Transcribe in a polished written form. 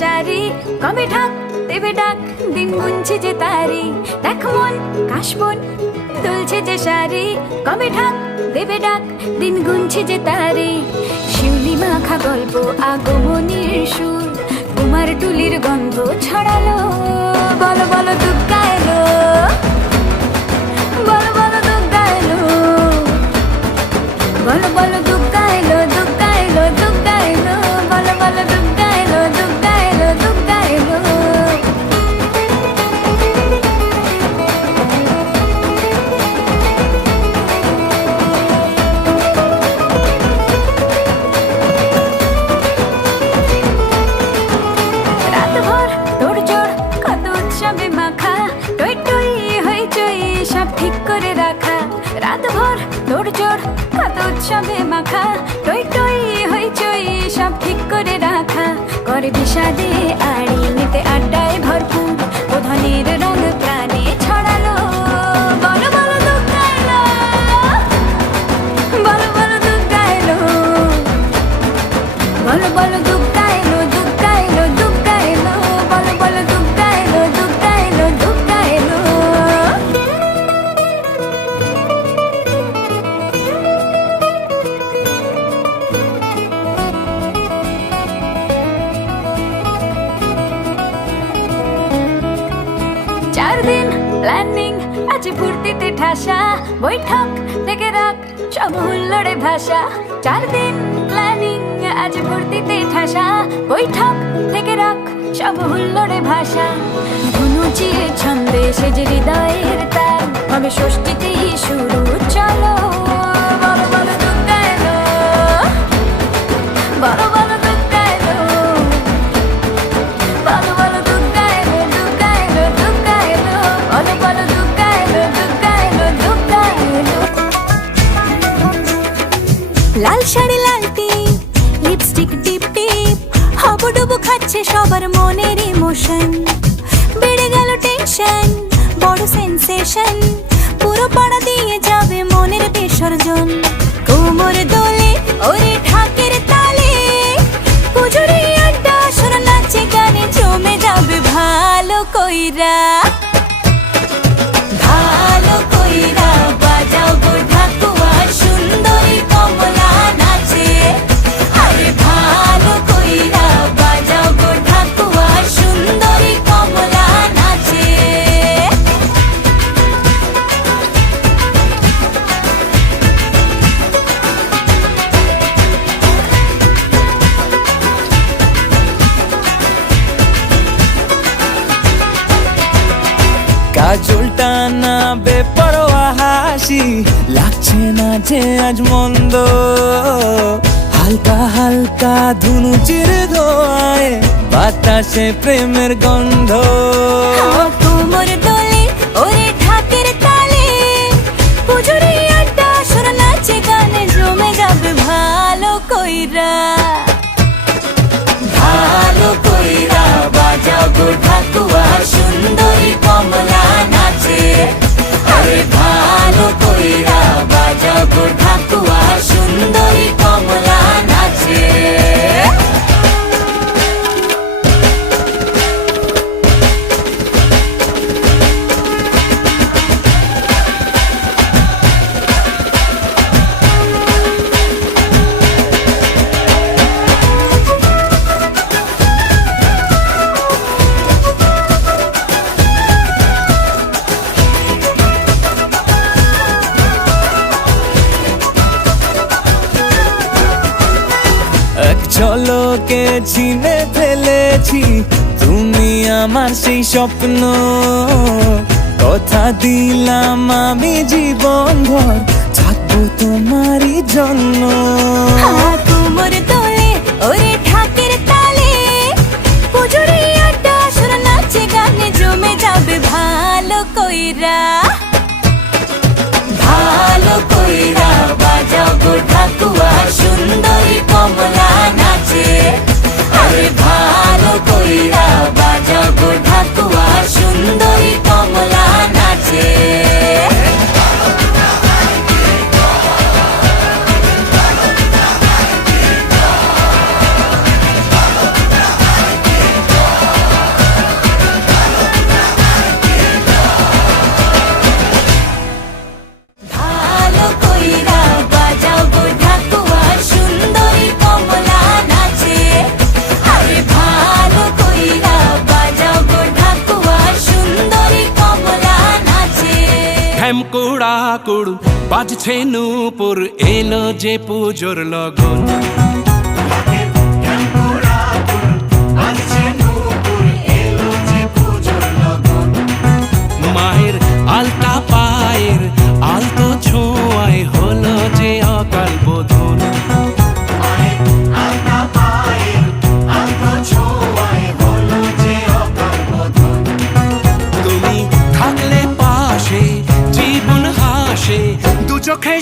শাড়ি, কবে ঢাক দেবে ডাক, দিন গুনছে যে তারি। দেখ মন কাশবন দুলছে যে শাড়ি, কবে ঢাক দেবে ডাক, দিন গুনছে যে তারি। শিউলি মাখা গল্প আগমনীর সুর, কুমার টুলির গন্ধ ছড়ালো। বলো বলো দুর্গা এলো, বলো বলো দুর্গা এলো, বলো বলো দুর্গা এলো, দুর্গা এলো, দুর্গা এলো, বলো বলো দুর্গা এলো, দুর্গা এলো, দুর্গা এলো। রাতভর তোড়জোড় কত উৎসবে মাখা, টই টই হইচই সব ঠিক করে রাখা। রাতভর তোড়জোড় কত উৎসবে মাখা, টই টই হইচই সব ঠিক করে রাখা। করে বিষাদে আড়ি নিতে আড্ডায় ভরপুর, প্রধানের রঙ প্রাণে ছড়ালো। বলো বলো দুর্গা এলো, বলো বলো দুর্গা এলো, বলো বলো দুর্গা এলো, দুর্গা এলো, দুর্গা এলো, বলো বলো দুর্গা এলো, দুর্গা এলো, দুর্গা এলো। চার দিন প্ল্যানিং আছে ফুর্তিতে ঠাসা, বৈঠক থেকে রাখ সব হুল্লোড়ে ভাষা। চার দিন প্ল্যানিং আছে ফুর্তিতে ঠাসা, বৈঠক থেকে রাখ সব হুল্লোড়ে ভাষা। ধনুচির ছন্দে সেজে হৃদয়ের তার, হবে ষষ্ঠীতেই শুরু চলো। বলো বলো দুর্গা এলো, বলো বলো দুর্গা এলো, বলো বলো দুর্গা এলো, দুর্গা এলো, দুর্গা এলো, বলো বলো দুর্গা এলো, দুর্গা এলো, দুর্গা এলো। লাল শাড়ি লাল টিপ, লিপস্টিক টিপ টিপ, হাবুডুবু খাচ্ছে সবার মনের ইমোশন। বেড়ে গেল টেনশন, বড় সেন্সেশন, পুরো পাড়া দিয়ে যাবে মনের বিসর্জন। কোমর দোলে ওরে ঢাকের তালে, পুজোরে আড্ডা সুর নাচে গানে জমে যাবে ভালো কইরা। ভালো কইরা বাজাও গো ঢাকুয়া, সুন্দরী কমলা নাচে। আরে ভালো কইরা বাজাও গো ঢাকুয়া, সুন্দরী কমলা নাচে। কাজলটা না বেপরোয়া হাসি, লাগছে না যে আজ মন্দ। হালকা হালকা ধুনুচির ধোঁয়ায় বাতাসে প্রেমের গন্ধ। কোমর দোলে ওরে ঢাকের তালে, পুজোরে আড্ডা সুর নাচে গানে জমে যাবে ভালো কইরা। ভালো কইরা বাজাও গো ঢাকুয়া, সুন্দরী কমলা নাচে। আরে ভালো কইরা বাজাও গো ঢাকুয়া, সুন্দরী কমলা নাচে। এক ঝলকে চিনে ফেলেছি তুমি আমার সেই স্বপ্ন। কথা দিলাম আমি জীবন ভর থাকবো তোমারই জন্য। কোমর দোলে ওরে ঢাকের তালে, পুজোরে আড্ডা সুর নাচে গানে জমে যাবে ভালো কইরা। ভালো কইরা বাজাও গো ঢাকুয়া, সুন্দরী কমলা নাচে। আরে ভালো কইরা বাজাও গো ঢাকুয়া, সুন্দরী কমলা নাচে। কুড়াকুড় বাজছে নূপুর এলো যে পুজোর লগন মায়ের আলতা পায়ের আলতো ছোঁয়ায় হলো যে অকাল বোধন তুমি থাকলে পাশে জীবন হাসে দু চোখে